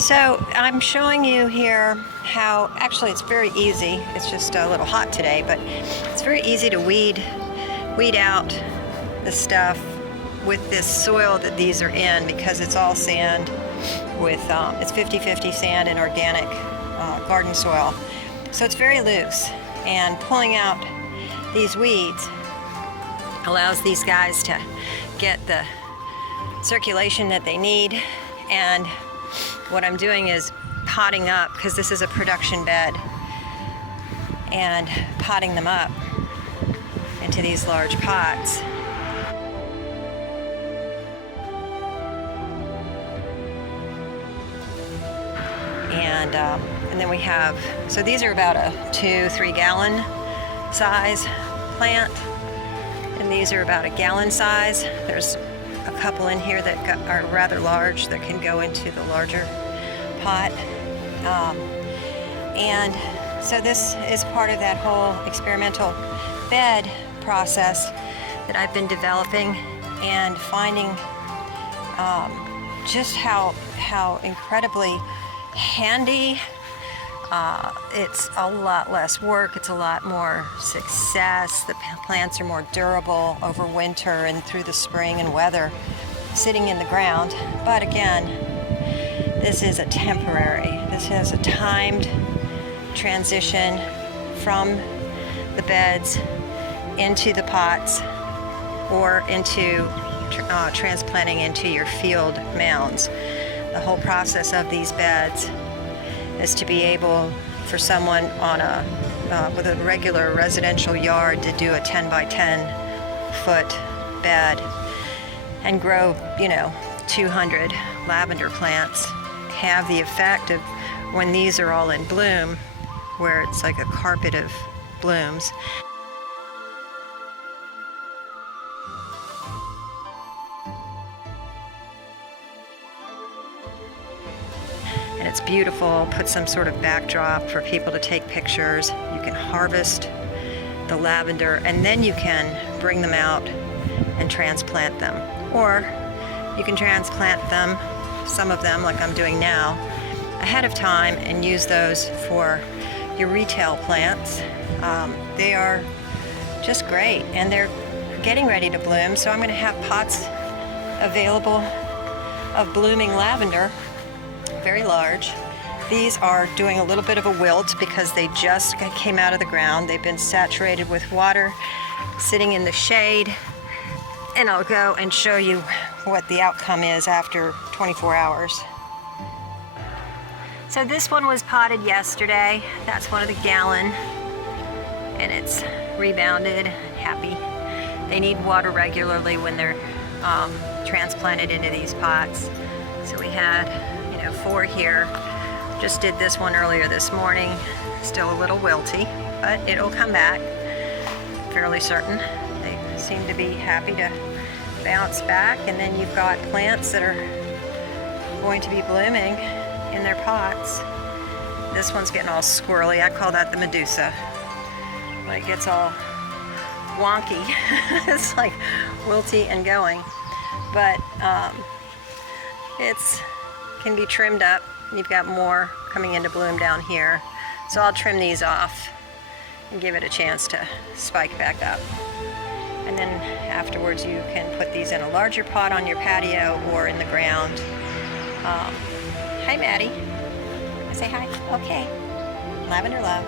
So I'm showing you here how, actually it's very easy, it's just a little hot today, but it's very easy to weed out the stuff with this soil that these are in, because it's all sand with, it's 50-50 sand and organic garden soil. So it's very loose, and pulling out these weeds allows these guys to get the circulation that they need. And what I'm doing is potting up, because this is a production bed, and potting them up into these large pots. And then we have, so these are about a 2-3 gallon size plant, and these are about a gallon size. There's a couple in here that are rather large that can go into the larger pot. And so this is part of that whole experimental bed process that I've been developing, and finding just how incredibly handy. It's a lot less work, it's a lot more success. The plants are more durable over winter and through the spring and weather, sitting in the ground. But again, this is a temporary, this is a timed transition from the beds into the pots, or into transplanting into your field mounds. The whole process of these beds is to be able for someone on with a regular residential yard to do a 10 by 10 foot bed and grow, 200 lavender plants. Have the effect of, when these are all in bloom, where it's like a carpet of blooms. And it's beautiful. Put some sort of backdrop for people to take pictures. You can harvest the lavender, and then you can bring them out and transplant them. Or you can transplant them, some of them like I'm doing now, ahead of time, and use those for your retail plants. They are just great, and they're getting ready to bloom. So I'm going to have pots available of blooming lavender, very large. These are doing a little bit of a wilt because they just came out of the ground. They've been saturated with water, sitting in the shade, and I'll go and show you what the outcome is after 24 hours. So this one was potted yesterday. That's one of the gallon, and it's rebounded, happy. They need water regularly when they're transplanted into these pots. So we had 4 here. Just did this one earlier this morning. Still a little wilty, but it'll come back, fairly certain. They seem to be happy to bounce back. And then you've got plants that are going to be blooming in their pots. This one's getting all squirrely. I call that the Medusa. When it gets all wonky, it's like wilty and going. But it's can be trimmed up. You've got more coming into bloom down here. So I'll trim these off and give it a chance to spike back up. And then afterwards you can put these in a larger pot on your patio or in the ground. Hi, Maddie. Say hi. Okay. Lavender love.